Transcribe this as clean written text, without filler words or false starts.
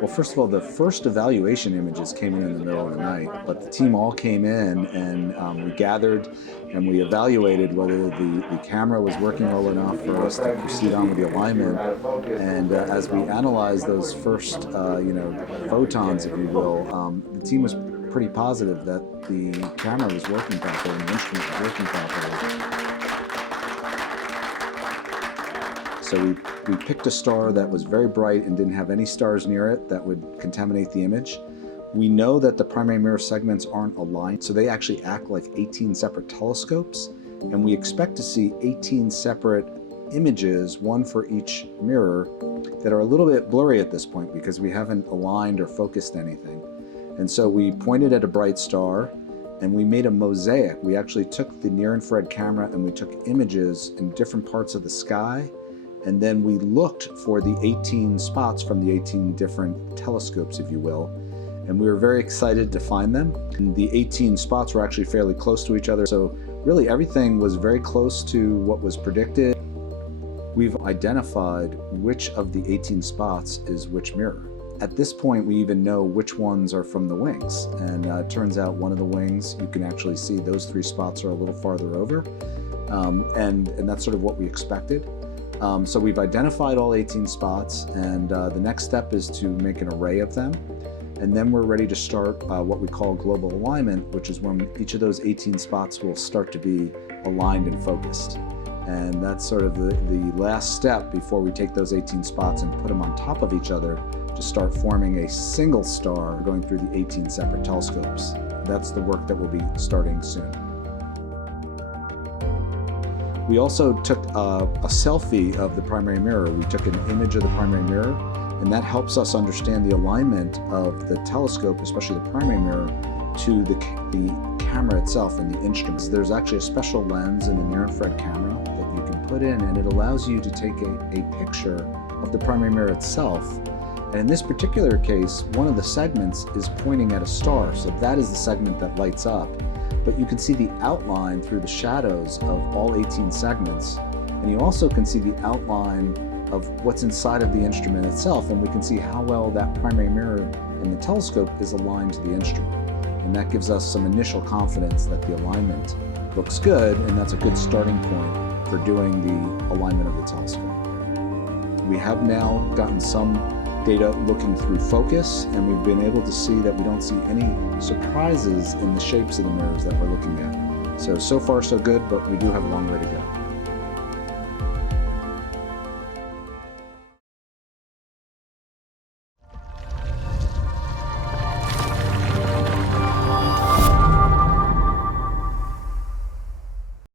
Well, first of all, the first evaluation images came in the middle of the night, but the team all came in and we gathered and we evaluated whether the camera was working well enough for us to proceed on with the alignment. And as we analyzed those first, photons, if you will, the team was pretty positive that the camera was working properly and the instrument was working properly. So we picked a star that was very bright and didn't have any stars near it that would contaminate the image. We know that the primary mirror segments aren't aligned, so they actually act like 18 separate telescopes, and we expect to see 18 separate images, one for each mirror, that are a little bit blurry at this point because we haven't aligned or focused anything. And so we pointed at a bright star and we made a mosaic. We actually took the near-infrared camera and we took images in different parts of the sky, and then we looked for the 18 spots from the 18 different telescopes, if you will. And we were very excited to find them. And the 18 spots were actually fairly close to each other. So really everything was very close to what was predicted. We've identified which of the 18 spots is which mirror. At this point, we even know which ones are from the wings. And it turns out one of the wings, you can actually see those 3 spots are a little farther over. And that's sort of what we expected. So we've identified all 18 spots, and the next step is to make an array of them. And then we're ready to start what we call global alignment, which is when each of those 18 spots will start to be aligned and focused. And that's sort of the last step before we take those 18 spots and put them on top of each other to start forming a single star going through the 18 separate telescopes. That's the work that will be starting soon. We also took a selfie of the primary mirror. We took an image of the primary mirror, and that helps us understand the alignment of the telescope, especially the primary mirror, to the camera itself and the instruments. There's actually a special lens in the near-infrared camera that you can put in, and it allows you to take a picture of the primary mirror itself. And in this particular case, one of the segments is pointing at a star, so that is the segment that lights up. But you can see the outline through the shadows of all 18 segments, and you also can see the outline of what's inside of the instrument itself, and we can see how well that primary mirror in the telescope is aligned to the instrument. And that gives us some initial confidence that the alignment looks good, and that's a good starting point for doing the alignment of the telescope. We have now gotten some data looking through focus, and we've been able to see that we don't see any surprises in the shapes of the mirrors that we're looking at. So far so good, but we do have a long way to go.